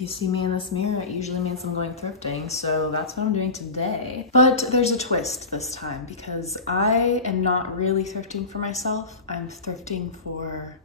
If you see me in this mirror, it usually means I'm going thrifting, so that's what I'm doing today. But there's a twist this time because I am not really thrifting for myself. I'm thrifting for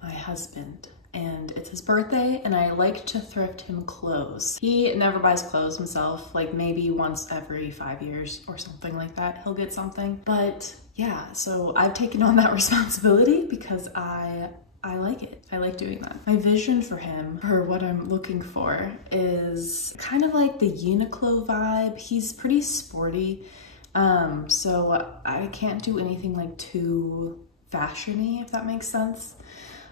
my husband. And it's his birthday and I like to thrift him clothes. He never buys clothes himself, like maybe once every 5 years or something like that, he'll get something. But yeah, so I've taken on that responsibility because I like it. I like doing that. My vision for him, or what I'm looking for, is kind of like the Uniqlo vibe. He's pretty sporty, so I can't do anything like too fashiony, if that makes sense.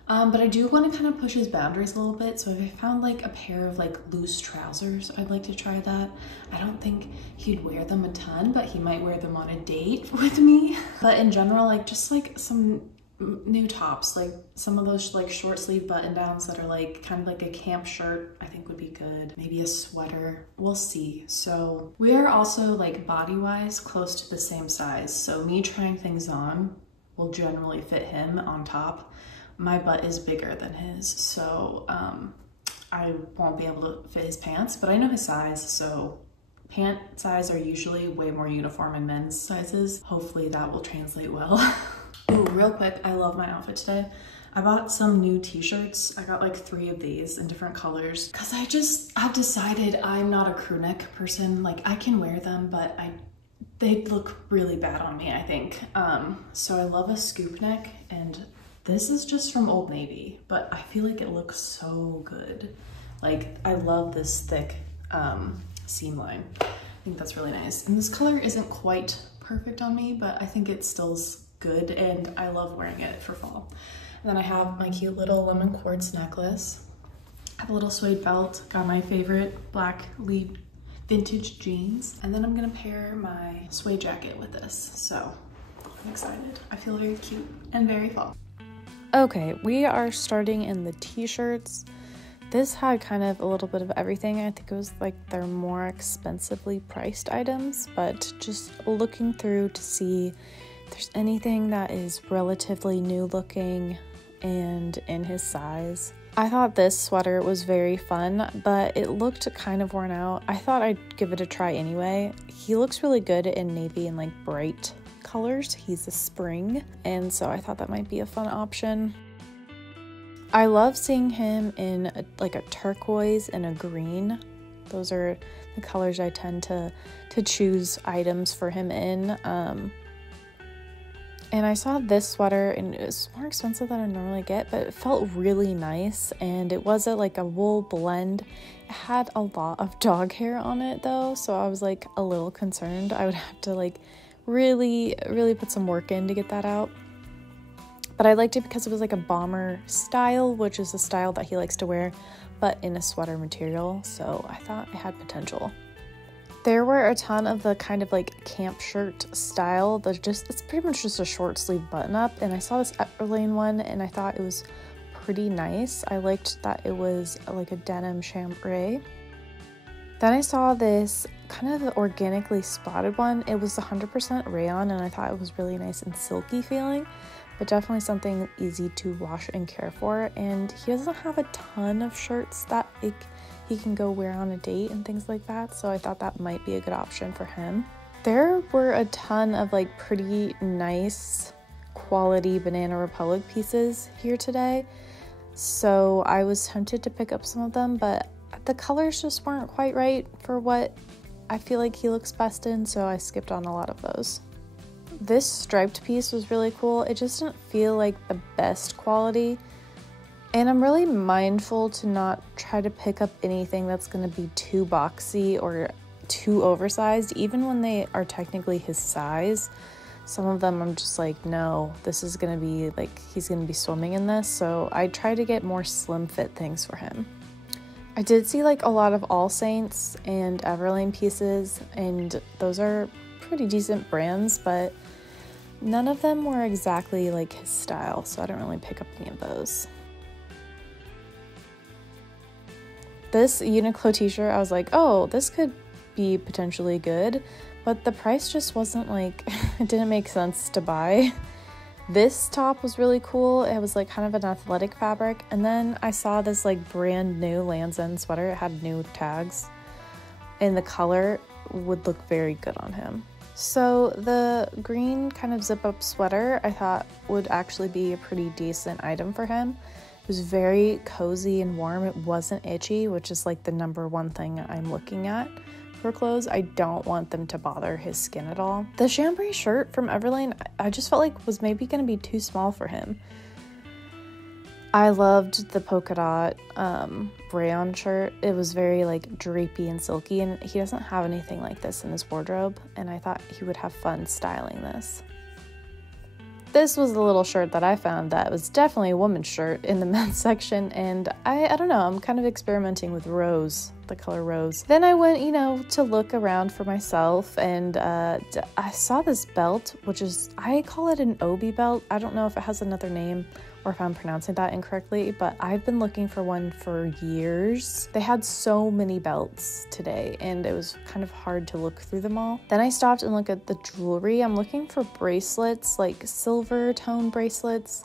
But I do want to kind of push his boundaries a little bit. So if I found like a pair of like loose trousers, I'd like to try that. I don't think he'd wear them a ton, but he might wear them on a date with me. But in general, like just like some new tops, like some of those like short sleeve button downs that are like kind of like a camp shirt, I think would be good. Maybe a sweater, we'll see. So we are also like body wise close to the same size. So me trying things on will generally fit him on top. My butt is bigger than his, so I won't be able to fit his pants, but I know his size, so pant size are usually way more uniform in men's sizes. Hopefully that will translate well. Ooh, real quick, I love my outfit today. I bought some new t-shirts. I got like 3 of these in different colors because I've decided I'm not a crew neck person. Like I can wear them, but they look really bad on me, I think. So I love a scoop neck, and this is just from Old Navy, but I feel like it looks so good. Like, I love this thick seam line. I think that's really nice. And this color isn't quite perfect on me, but I think it still's good, and I love wearing it for fall. And then I have my cute little lemon quartz necklace. I have a little suede belt, got my favorite black lead vintage jeans, and then I'm gonna pair my suede jacket with this. So I'm excited. I feel very cute and very fall. Okay, we are starting in the t-shirts. This had kind of a little bit of everything. I think it was like their more expensively priced items, but just looking through to see if there's anything that is relatively new looking and in his size. I thought this sweater was very fun, but it looked kind of worn out. I thought I'd give it a try anyway. He looks really good in navy and like bright colors. He's a spring, and so I thought that might be a fun option. I love seeing him in like a turquoise and a green. Those are the colors I tend to choose items for him in. And I saw this sweater, and it was more expensive than I normally get, but it felt really nice, and it was like a wool blend. It had a lot of dog hair on it though, so I was like a little concerned. I would have to like really put some work in to get that out. But I liked it because it was like a bomber style, which is a style that he likes to wear, but in a sweater material, so I thought it had potential. There were a ton of the kind of like camp shirt style. It's pretty much just a short sleeve button up, and I saw this Everlane one and I thought it was pretty nice. I liked that it was like a denim chambray. Then I saw this kind of organically spotted one. It was 100% rayon, and I thought it was really nice and silky feeling, but definitely something easy to wash and care for. And he doesn't have a ton of shirts that he can go wear on a date and things like that, so I thought that might be a good option for him. There were a ton of like pretty nice quality Banana Republic pieces here today, so I was tempted to pick up some of them, but the colors just weren't quite right for what I feel like he looks best in, so I skipped on a lot of those. This striped piece was really cool. It just didn't feel like the best quality, and I'm really mindful to not try to pick up anything that's going to be too boxy or too oversized, even when they are technically his size. Some of them I'm just like, no, this is going to be like, he's going to be swimming in this, so I try to get more slim fit things for him. I did see like a lot of All Saints and Everlane pieces, and those are pretty decent brands, but none of them were exactly like his style, so I don't really pick up any of those. This Uniqlo t-shirt, I was like, oh, this could be potentially good, but the price just wasn't like, it didn't make sense to buy. This top was really cool. It was like kind of an athletic fabric. And then I saw this like brand new Lands' End sweater. It had new tags and the color would look very good on him. So the green kind of zip up sweater I thought would actually be a pretty decent item for him. It was very cozy and warm. It wasn't itchy, which is like the number one thing I'm looking at for clothes. I don't want them to bother his skin at all. The chambray shirt from Everlane, I just felt like was maybe going to be too small for him. I loved the polka dot rayon shirt. It was very like drapey and silky, and he doesn't have anything like this in his wardrobe, and I thought he would have fun styling this. This was the little shirt that I found that was definitely a woman's shirt in the men's section, and I don't know, I'm kind of experimenting with rose, the color rose. Then I went, you know, to look around for myself, and I saw this belt, which is, I call it an obi belt. I don't know if it has another name or if I'm pronouncing that incorrectly, but I've been looking for one for years. They had so many belts today and it was kind of hard to look through them all. Then I stopped and looked at the jewelry. I'm looking for bracelets, like silver tone bracelets,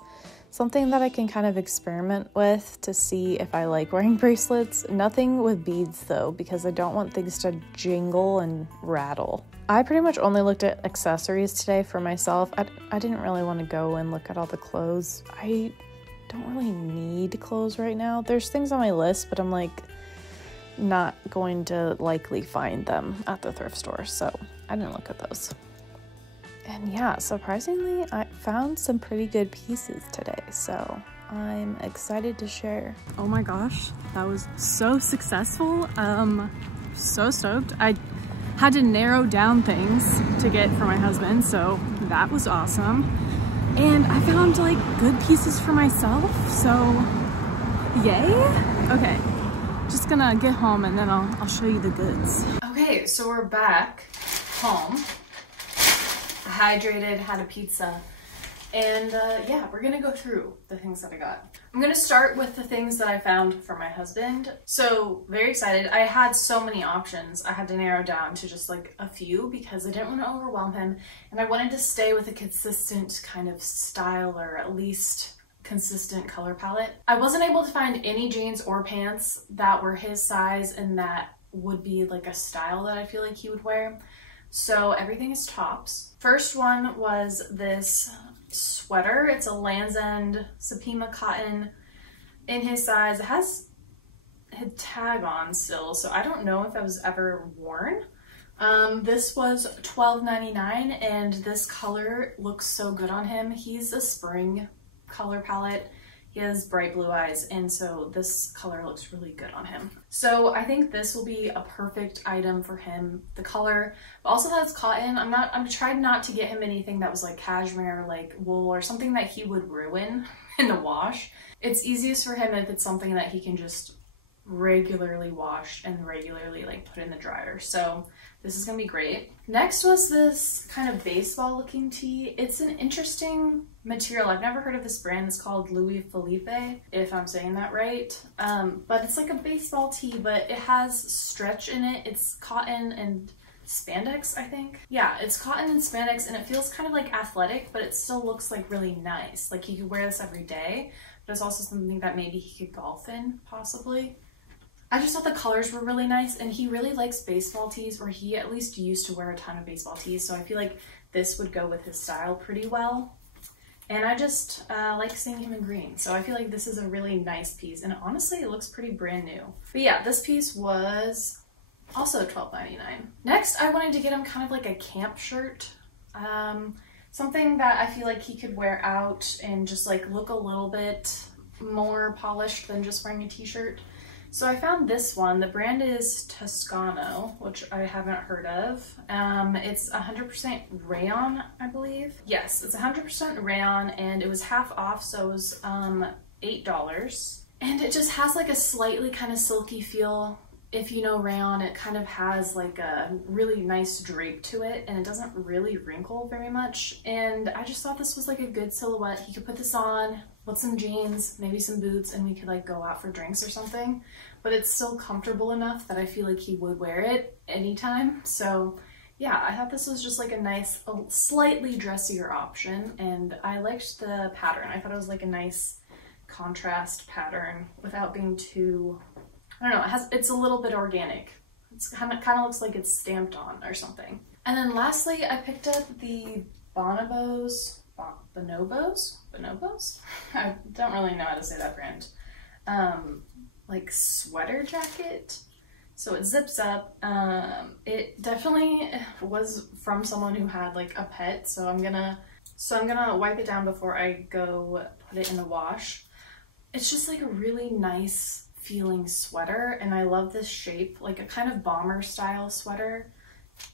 something that I can kind of experiment with to see if I like wearing bracelets. Nothing with beads though, because I don't want things to jingle and rattle. I pretty much only looked at accessories today for myself. I didn't really want to go and look at all the clothes. I don't really need clothes right now. There's things on my list, but I'm like not going to likely find them at the thrift store, so I didn't look at those. And yeah, surprisingly, I found some pretty good pieces today, so I'm excited to share. Oh my gosh, that was so successful. So stoked. I had to narrow down things to get for my husband, so that was awesome. And I found like good pieces for myself, so yay. Okay, just gonna get home and then I'll show you the goods. Okay, so we're back home. Hydrated, had a pizza, and yeah, we're gonna go through the things that I got. I'm gonna start with the things that I found for my husband. So very excited. I had so many options. I had to narrow down to just like a few because I didn't want to overwhelm him, and I wanted to stay with a consistent kind of style, or at least consistent color palette. I wasn't able to find any jeans or pants that were his size and that would be like a style that I feel like he would wear. So everything is tops. First one was this sweater. It's a Lands' End Supima cotton in his size. It has a tag on still, so I don't know if it was ever worn. This was $12.99, and this color looks so good on him. He's a spring color palette. He has bright blue eyes, and so this color looks really good on him. So I think this will be a perfect item for him. The color, but also that it's cotton. I'm trying not to get him anything that was like cashmere, like wool, or something that he would ruin in the wash. It's easiest for him if it's something that he can just regularly wash and regularly like put in the dryer. So this is gonna be great. Next was this kind of baseball looking tee. It's an interesting material. I've never heard of this brand. It's called Louis Philippe, if I'm saying that right. But it's like a baseball tee, but it has stretch in it. It's cotton and spandex, I think. Yeah, it's cotton and spandex, and it feels kind of like athletic, but it still looks like really nice. Like he could wear this every day, but it's also something that maybe he could golf in, possibly. I just thought the colors were really nice, and he really likes baseball tees, or he at least used to wear a ton of baseball tees, so I feel like this would go with his style pretty well. And I just like seeing him in green, so I feel like this is a really nice piece, and honestly it looks pretty brand new. But yeah, this piece was also $12.99. Next, I wanted to get him kind of like a camp shirt, something that I feel like he could wear out and just like look a little bit more polished than just wearing a t-shirt. So I found this one. The brand is Toscano, which I haven't heard of. It's 100% rayon, I believe. Yes, it's 100% rayon, and it was half off, so it was $8. And it just has like a slightly kind of silky feel. If you know rayon, it kind of has like a really nice drape to it, and it doesn't really wrinkle very much. And I just thought this was like a good silhouette. He could put this on with some jeans, maybe some boots, and we could like go out for drinks or something. But it's still comfortable enough that I feel like he would wear it anytime. So yeah, I thought this was just like a nice, a slightly dressier option, and I liked the pattern. I thought it was like a nice contrast pattern without being too, I don't know, it's a little bit organic. It's kind of looks like it's stamped on or something. And then lastly, I picked up the Bonobos? I don't really know how to say that brand. Like sweater jacket. So it zips up. It definitely was from someone who had like a pet, so I'm gonna wipe it down before I go put it in the wash. It's just like a really nice feeling sweater, and I love this shape, like a kind of bomber style sweater.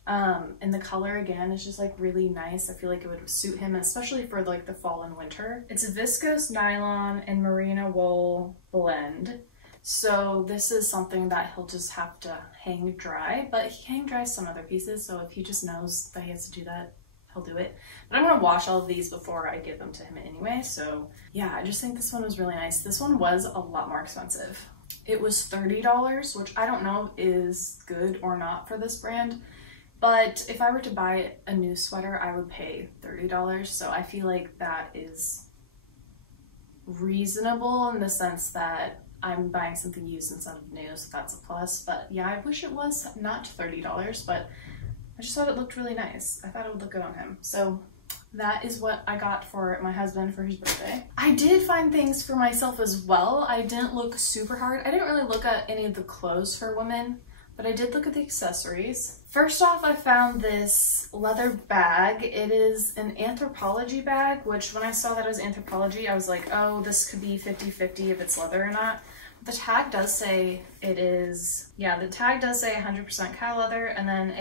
And the color again is just like really nice. I feel like it would suit him, especially for like the fall and winter. It's a viscose nylon and merino wool blend. So this is something that he'll just have to hang dry, but he hang dries some other pieces. So if he just knows that he has to do that, he'll do it. But I'm gonna wash all of these before I give them to him anyway. So yeah, I just think this one was really nice. This one was a lot more expensive. It was $30, which I don't know is good or not for this brand. But if I were to buy a new sweater, I would pay $30. So I feel like that is reasonable in the sense that I'm buying something used instead of new, so that's a plus. But yeah, I wish it was not $30, but I just thought it looked really nice. I thought it would look good on him. So that is what I got for my husband for his birthday. I did find things for myself as well. I didn't look super hard. I didn't really look at any of the clothes for women, but I did look at the accessories. First off, I found this leather bag. It is an Anthropologie bag, which when I saw that it was Anthropologie, I was like, oh, this could be 50-50 if it's leather or not. The tag does say it is, yeah, the tag does say 100% cow leather, and then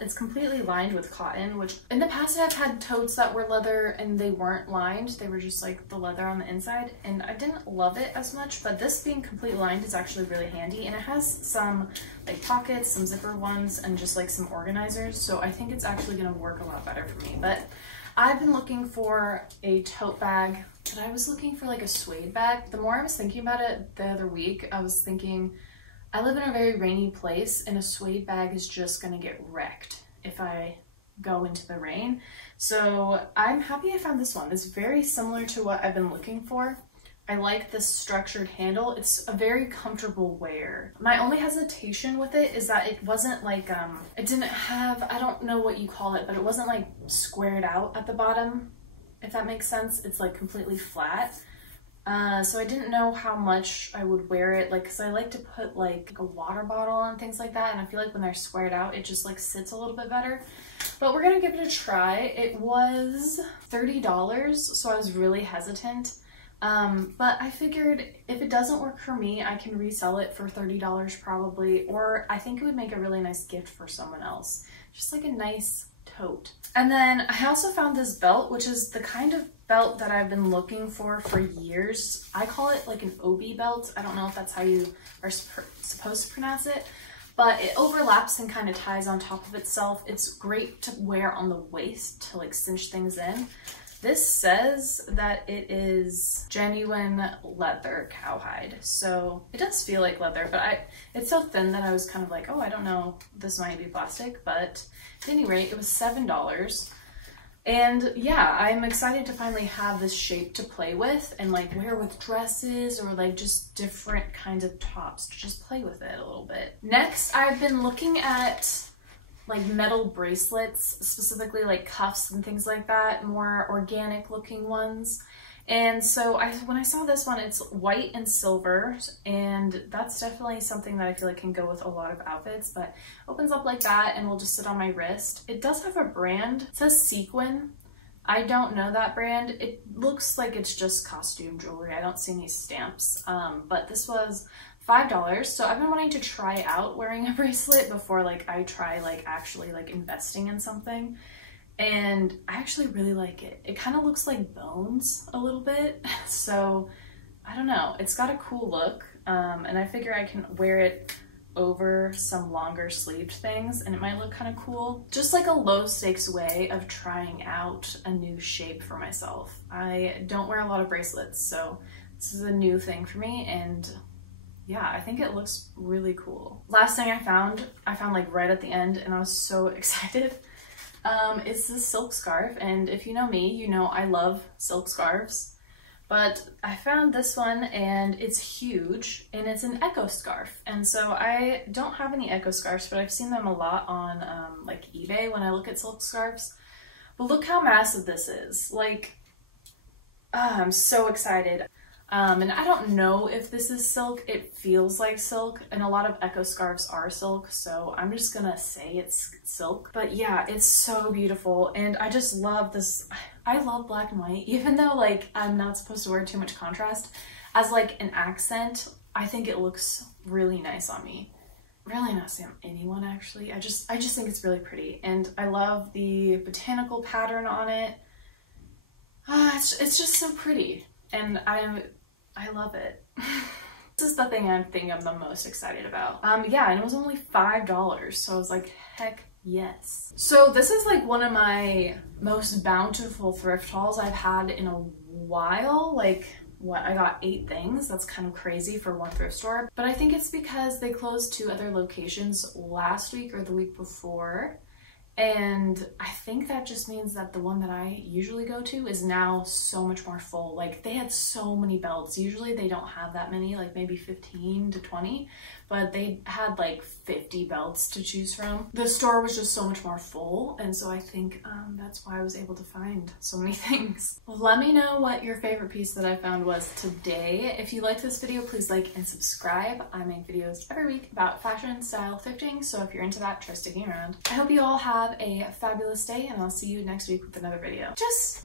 it's completely lined with cotton, which in the past I've had totes that were leather and they weren't lined. They were just like the leather on the inside, and I didn't love it as much, but this being completely lined is actually really handy, and it has some like pockets, some zipper ones, and just like some organizers, so I think it's actually gonna work a lot better for me. But I've been looking for a tote bag, but I was looking for like a suede bag. The more I was thinking about it the other week, I was thinking, I live in a very rainy place and a suede bag is just gonna get wrecked if I go into the rain. So I'm happy I found this one. It's very similar to what I've been looking for. I like this structured handle. It's a very comfortable wear. My only hesitation with it is that it wasn't like, it didn't have, I don't know what you call it, but it wasn't like squared out at the bottom, if that makes sense. It's like completely flat. So I didn't know how much I would wear it, like, cause I like to put like a water bottle and things like that. And I feel like when they're squared out, it just like sits a little bit better. But we're gonna give it a try. It was $30, so I was really hesitant. But I figured if it doesn't work for me, I can resell it for $30 probably, or I think it would make a really nice gift for someone else. Just like a nice tote. And then I also found this belt, which is the kind of belt that I've been looking for years. I call it like an obi belt. I don't know if that's how you are supposed to pronounce it, but it overlaps and kind of ties on top of itself. It's great to wear on the waist to like cinch things in. This says that it is genuine leather cowhide, so it does feel like leather, but it's so thin that I was kind of like, oh, I don't know, this might be plastic, but at any rate, it was $7. And yeah, I'm excited to finally have this shape to play with and like wear with dresses or like just different kinds of tops to just play with it a little bit. Next, I've been looking at like metal bracelets, specifically like cuffs and things like that, more organic looking ones. And so when I saw this one, it's white and silver, and that's definitely something that I feel like can go with a lot of outfits, but opens up like that and will just sit on my wrist. It does have a brand. It says Sequin. I don't know that brand. It looks like it's just costume jewelry. I don't see any stamps, but this was $5. So I've been wanting to try out wearing a bracelet before like I try like actually like investing in something. And I actually really like it. It kind of looks like bones a little bit. So I don't know, it's got a cool look. And I figure I can wear it over some longer sleeved things and it might look kind of cool. Just like a low stakes way of trying out a new shape for myself. I don't wear a lot of bracelets, so this is a new thing for me, and yeah, I think it looks really cool. Last thing I found like right at the end, and I was so excited. It's this silk scarf, and if you know me, you know I love silk scarves. But I found this one and it's huge and it's an echo scarf. And so I don't have any echo scarves, but I've seen them a lot on like eBay when I look at silk scarves. But look how massive this is. Like, I'm so excited. And I don't know if this is silk. It feels like silk, and a lot of echo scarves are silk, so I'm just gonna say it's silk. But yeah, it's so beautiful, and I just love this. I love black and white, even though like I'm not supposed to wear too much contrast. As like an accent, I think it looks really nice on me. Really nice on anyone, actually. I just think it's really pretty, and I love the botanical pattern on it. It's just so pretty, and I love it. This is the thing I think I'm the most excited about. Yeah, and it was only $5, so I was like, heck yes. So this is like one of my most bountiful thrift hauls I've had in a while. Like, what, I got 8 things. That's kind of crazy for one thrift store, but I think it's because they closed 2 other locations last week or the week before. And I think that just means that the one that I usually go to is now so much more full. Like, they had so many belts. Usually they don't have that many, like maybe 15 to 20, but they had like 50 belts to choose from. The store was just so much more full, and so I think that's why I was able to find so many things. Well, let me know what your favorite piece that I found was today. If you liked this video, please like and subscribe. I make videos every week about fashion, style, thrifting, so if you're into that, try sticking around. I hope you all have a fabulous day, and I'll see you next week with another video. Just